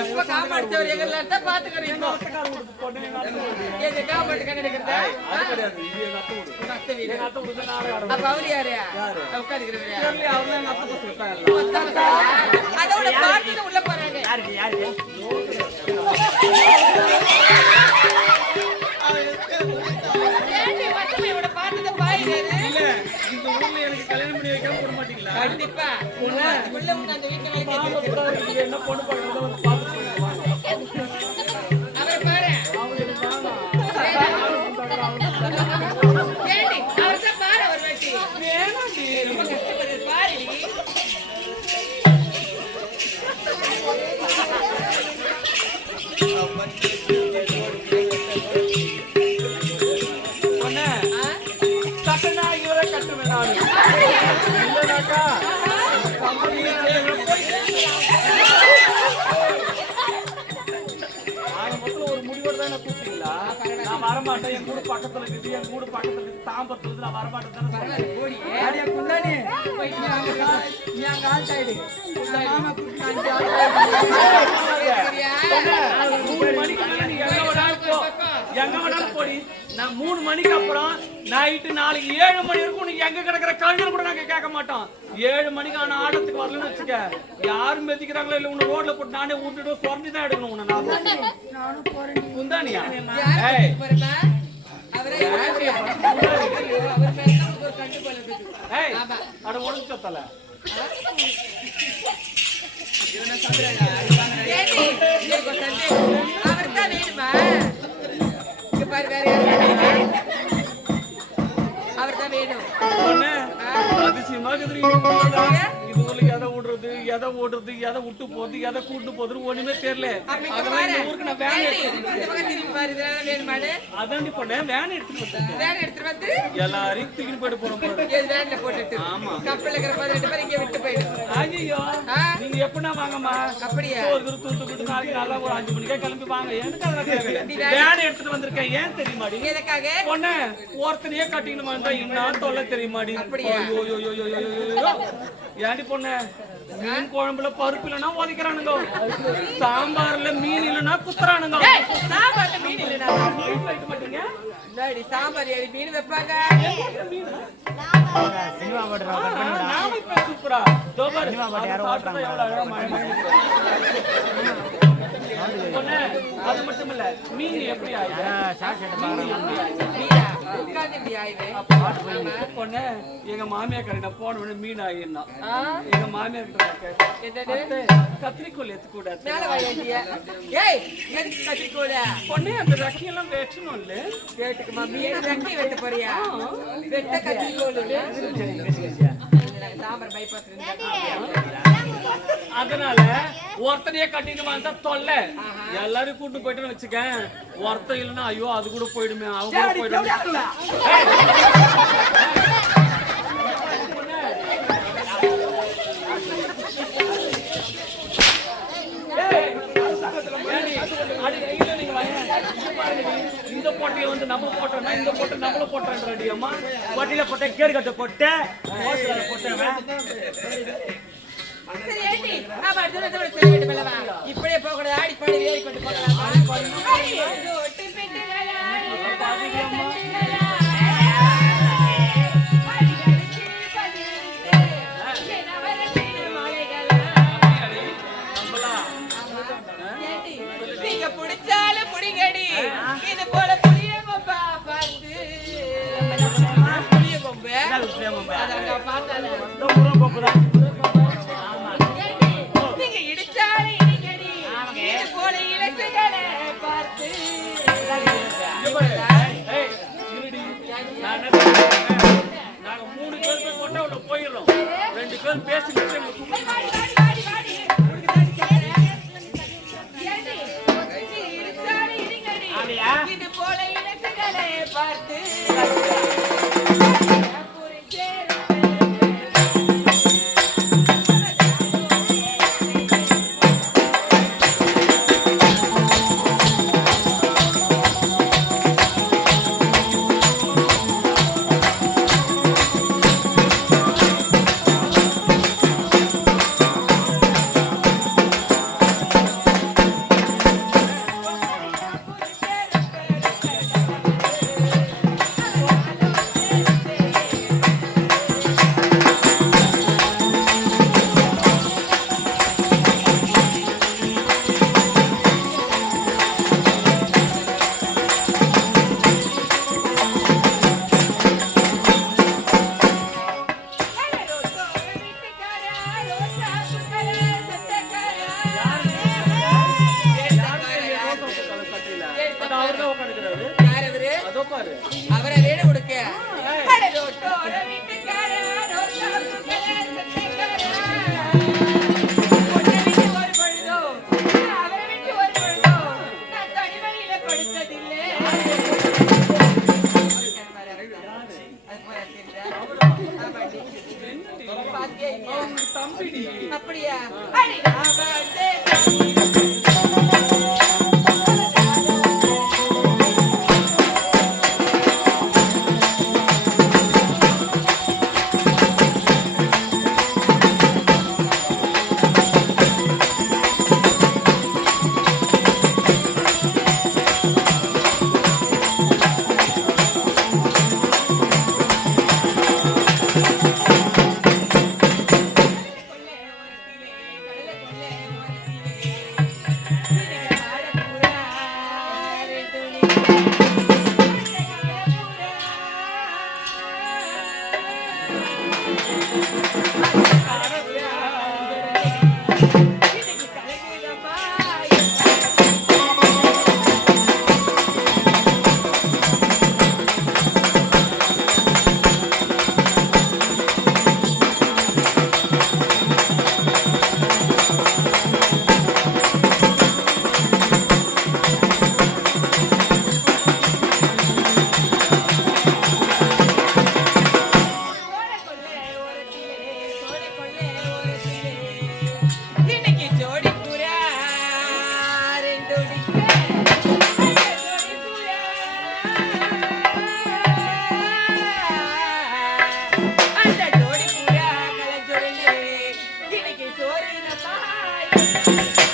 எப்ப காப்பாடுச்சவர் எங்கெல்லாம் பாத்துக்கிறீங்க அப்ப அவரு யாரு அதோட பாட்டு உள்ள போறாங்க கண்டிப்பா என்ன பொண்ணு அவரை பாரு அவர்தான் பாரு அவர் வேட்டி ரொம்ப கஷ்டப்படுறது பாரு ஒரு முடிவோட தான் கூப்பிட்டீங்களா? நான் வரமாட்டேன். என் கூட பக்கத்துல இருக்குது, என் கூட பக்கத்துல இருக்குது, தாம்பரத்துல நான் வரமாட்டேன். எங்க வேணாலும் போடி. நான் 3 மணிக்கு அப்புறம் நைட்டு நாளைக்கு 7 மணி வரைக்கும் உனக்கு எங்க கிடக்குற கல்யாணம் கூட நாங்க கேட்க மாட்டோம். 7 மணிக்கு ஆனா ஆடத்துக்கு வரலன்னு வச்சுக்க, யாரும் மெதிக்கிறாங்களோ இல்ல உன்னை ரோட்ல போட்டு நானே ஊட்டிட்டு சொரண்டி தான் எடுக்கணும் உன்னை. நானும் குந்தானியா அட உடச்சு சொத்தல அவர்தான் வேணுமா பாரு வேற யாரு அவர்தான் வேணும் அதிசயமா இது ஊர்ல எதை விடுறது எதை ஓடுறது எதை விட்டு போறது எதை கூட்டு போறது ஒண்ணுமே தெரியல. ஊருக்கு நான் வேன் அதாண்டி போனேன். வேன் எடுத்துட்டு வந்து எல்லாரையும் தூக்கிட்டு போயிட்டு போறோம். ஆமா கப்பல் இருக்கிற 18 பேர் இங்க விட்டு போயிடும். ஐயோ நீங்க எப்படின்னா வாங்கம்மா அப்படியே தூத்துக்கிட்டு நாளைக்கு நல்லா ஒரு 5 மணிக்கே கிளம்பி வாங்க. எனக்கு அதெல்லாம் தேவையில்லை. வேன் எடுத்துட்டு வந்திருக்கேன். ஏன் தெரியுமாடி? எதுக்காக? பொண்ணு ஒருத்தனையே கட்டிக்கணுமா இருந்தா இன்னும் தொல்லை தெரியுமாடி? ஏன்டி பொண்ணு மீன் குழம்புல பருப்பு இல்லைன்னா ஒதைக்கிறானுங்க, சாம்பார்ல மீன் இல்லைன்னா குத்துறானுங்க. சாம்பார்ல மீன் இல்லைன்னா வைக்க மாட்டீங்க? சாம்பார் மீன் வைப்பாங்க. சூப்பரா அது மட்டும் இல்ல, மீன் எப்படி பொண்ணு எங்க மாமியா கடையில போன உடனே மீன் ஆகினா எங்க மாமியார் கத்திரிக்கோள் எடுத்து கூடாது பொண்ணு அந்த ரக்கையெல்லாம் வெட்டணும் இல்ல கேட்டுக்குமா மீன் ரக்கி வெட்ட போறியா? வெட்ட கத்திரிக்கோள் அதனால ஒருத்தனையே கட்டிட்டு வந்தா தொல்லை. எல்லாரும் கூட்டு போயிட்டு வச்சுக்க, ஒருத்தன் இல்லைன்னா ஐயோ அது கூட போயிடுமே அவங்க போயிடுமே. இந்த போட்டியை வந்து நம்ம போட்டோம்னா இந்த போட்டை நம்மள போட்டோம். அம்மா போட்டியில போட்ட கேடு கட்ட போட்ட இப்படியே போக கூடாது. ஆடி பாடி ஏறி கொண்டு போகலாம். நீங்க பிடிச்சாலும் புடிங்கடி, இது போல புளிய கொம்பா பார்த்து புளிய கொம்பு நீங்க இடிச்சாலும் இடிங்கடி, இது போல இலக்குகளை பார்த்து நாங்க 3 பேர் போட்டா போயிடுறோம். 2 பேர் பேசி இது போல இலக்குகளை பார்த்து உனக்கு தம்பிடி. அப்படியா? அடி நான் வந்தே சாமி. Sorry,